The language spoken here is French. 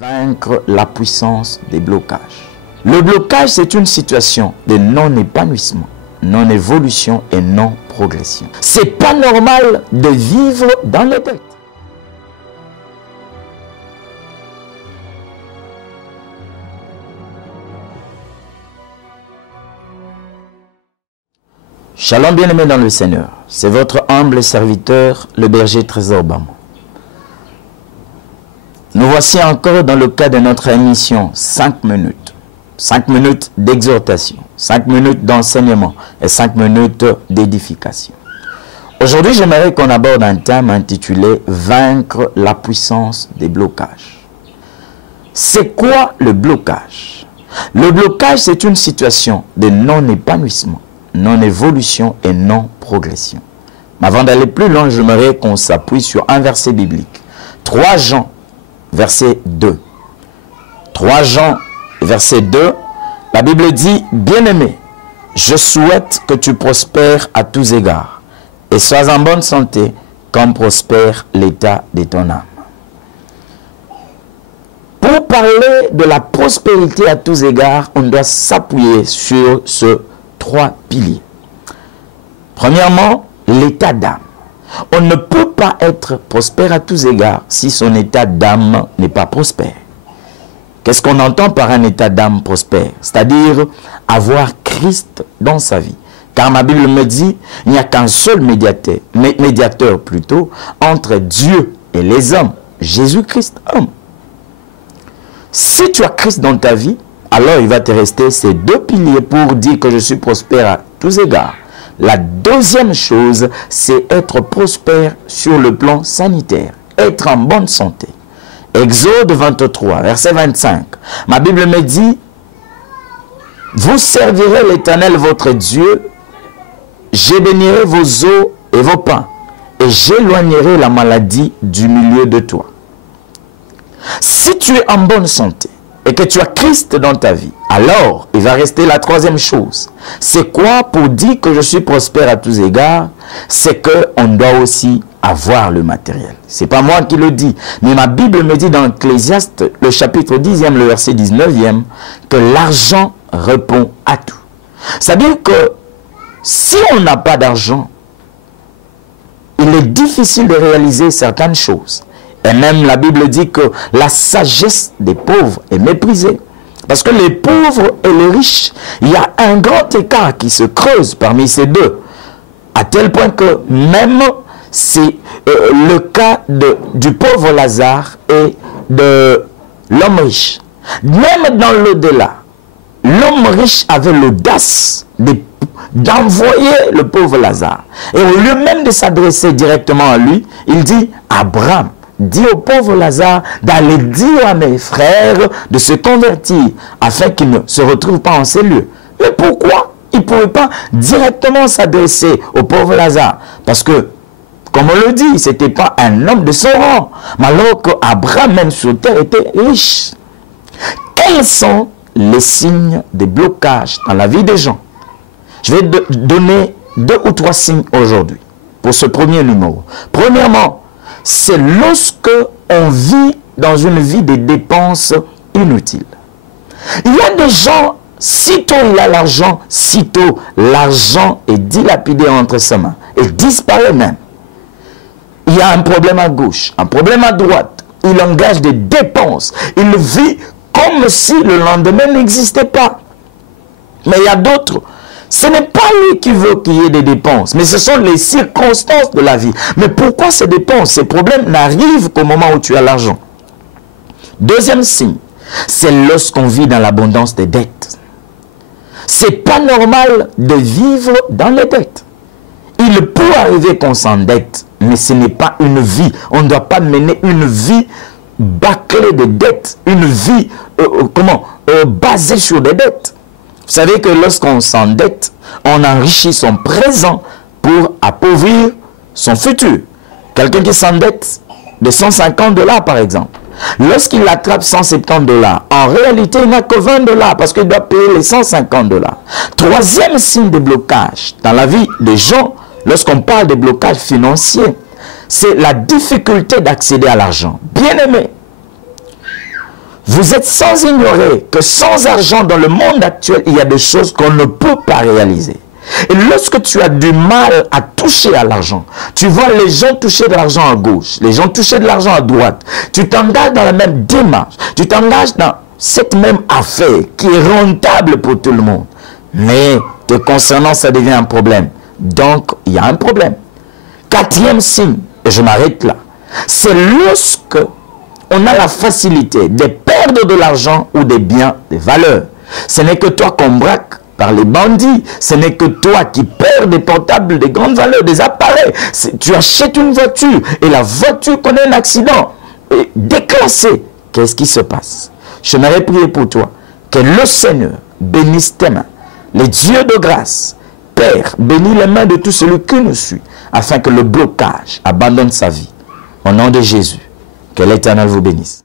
Vaincre la puissance des blocages. Le blocage, c'est une situation de non-épanouissement, non-évolution et non-progression. C'est pas normal de vivre dans les dettes. Shalom bien-aimés dans le Seigneur, c'est votre humble serviteur, le berger Trésor Bamon. Nous voici encore dans le cadre de notre émission 5 minutes. 5 minutes d'exhortation, 5 minutes d'enseignement et 5 minutes d'édification. Aujourd'hui, j'aimerais qu'on aborde un thème intitulé « Vaincre la puissance des blocages ». C'est quoi le blocage? Le blocage, c'est une situation de non-épanouissement, non-évolution et non-progression. Mais avant d'aller plus loin, j'aimerais qu'on s'appuie sur un verset biblique. 3 Jean, verset 2. 3 Jean, verset 2, la Bible dit « Bien-aimé, je souhaite que tu prospères à tous égards et sois en bonne santé comme prospère l'état de ton âme. » Pour parler de la prospérité à tous égards, on doit s'appuyer sur ce 3 piliers. Premièrement, l'état d'âme. On ne peut pas être prospère à tous égards si son état d'âme n'est pas prospère. Qu'est-ce qu'on entend par un état d'âme prospère? C'est-à-dire avoir Christ dans sa vie. Car ma Bible me dit, il n'y a qu'un seul médiateur plutôt, entre Dieu et les hommes, Jésus-Christ homme. Si tu as Christ dans ta vie, alors il va te rester ces 2 piliers pour dire que je suis prospère à tous égards. La deuxième chose, c'est être prospère sur le plan sanitaire, être en bonne santé. Exode 23, verset 25. Ma Bible me dit, vous servirez l'Éternel votre Dieu, je bénirai vos eaux et vos pains, et j'éloignerai la maladie du milieu de toi. Si tu es en bonne santé, et que tu as Christ dans ta vie, alors il va rester la 3e chose. C'est quoi pour dire que je suis prospère à tous égards? C'est qu'on doit aussi avoir le matériel. Ce n'est pas moi qui le dis, mais ma Bible me dit dans Ecclésiaste, le chapitre 10e, le verset 19e, que l'argent répond à tout. C'est-à-dire que si on n'a pas d'argent, il est difficile de réaliser certaines choses. Et même la Bible dit que la sagesse des pauvres est méprisée. Parce que les pauvres et les riches, il y a un grand écart qui se creuse parmi ces deux. À tel point que même c'est le cas du pauvre Lazare et de l'homme riche. Même dans l'au-delà, l'homme riche avait l'audace d'envoyer le pauvre Lazare. Et au lieu même de s'adresser directement à lui, il dit « Abraham, dis au pauvre Lazare d'aller dire à mes frères de se convertir afin qu'ils ne se retrouvent pas en ces lieux. » Mais pourquoi il ne pouvait pas directement s'adresser au pauvre Lazare? Parce que, comme on le dit, ce n'était pas un homme de son rang. Mais alors qu'Abraham, même sur terre, était riche. Quels sont les signes de blocage dans la vie des gens? Je vais donner 2 ou 3 signes aujourd'hui pour ce premier numéro. Premièrement, c'est lorsque on vit dans une vie de dépenses inutiles. Il y a des gens, sitôt il a l'argent, sitôt l'argent est dilapidé entre ses mains et disparaît même. Il y a un problème à gauche, un problème à droite. Il engage des dépenses. Il vit comme si le lendemain n'existait pas. Mais il y a d'autres. Ce n'est pas lui qui veut qu'il y ait des dépenses, mais ce sont les circonstances de la vie. Mais pourquoi ces dépenses, ces problèmes n'arrivent qu'au moment où tu as l'argent? Deuxième signe, c'est lorsqu'on vit dans l'abondance des dettes. C'est pas normal de vivre dans les dettes. Il peut arriver qu'on s'endette, mais ce n'est pas une vie. On ne doit pas mener une vie bâclée de dettes, une vie basée sur des dettes. Vous savez que lorsqu'on s'endette, on enrichit son présent pour appauvrir son futur. Quelqu'un qui s'endette de 150 $ par exemple, lorsqu'il attrape 170 $, en réalité il n'a que 20 $ parce qu'il doit payer les 150 $. Troisième signe de blocage dans la vie des gens, lorsqu'on parle de blocage financier, c'est la difficulté d'accéder à l'argent. Bien aimé, Vous êtes sans ignorer que sans argent dans le monde actuel, il y a des choses qu'on ne peut pas réaliser. Et lorsque tu as du mal à toucher à l'argent, tu vois les gens toucher de l'argent à gauche, les gens toucher de l'argent à droite, tu t'engages dans la même démarche, tu t'engages dans cette même affaire qui est rentable pour tout le monde. Mais te concernant, ça devient un problème. Donc, il y a un problème. Quatrième signe, et je m'arrête là, c'est lorsque on a la facilité de perdre de l'argent ou des biens, des valeurs. Ce n'est que toi qu'on braque par les bandits. Ce n'est que toi qui perds des portables, des grandes valeurs, des appareils. Tu achètes une voiture et la voiture connaît un accident déclassé. Qu'est-ce qui se passe? J'aimerais prier pour toi. Que le Seigneur bénisse tes mains. Les dieux de grâce, Père, bénis les mains de tout celui qui nous suit, afin que le blocage abandonne sa vie. Au nom de Jésus, que l'Éternel vous bénisse.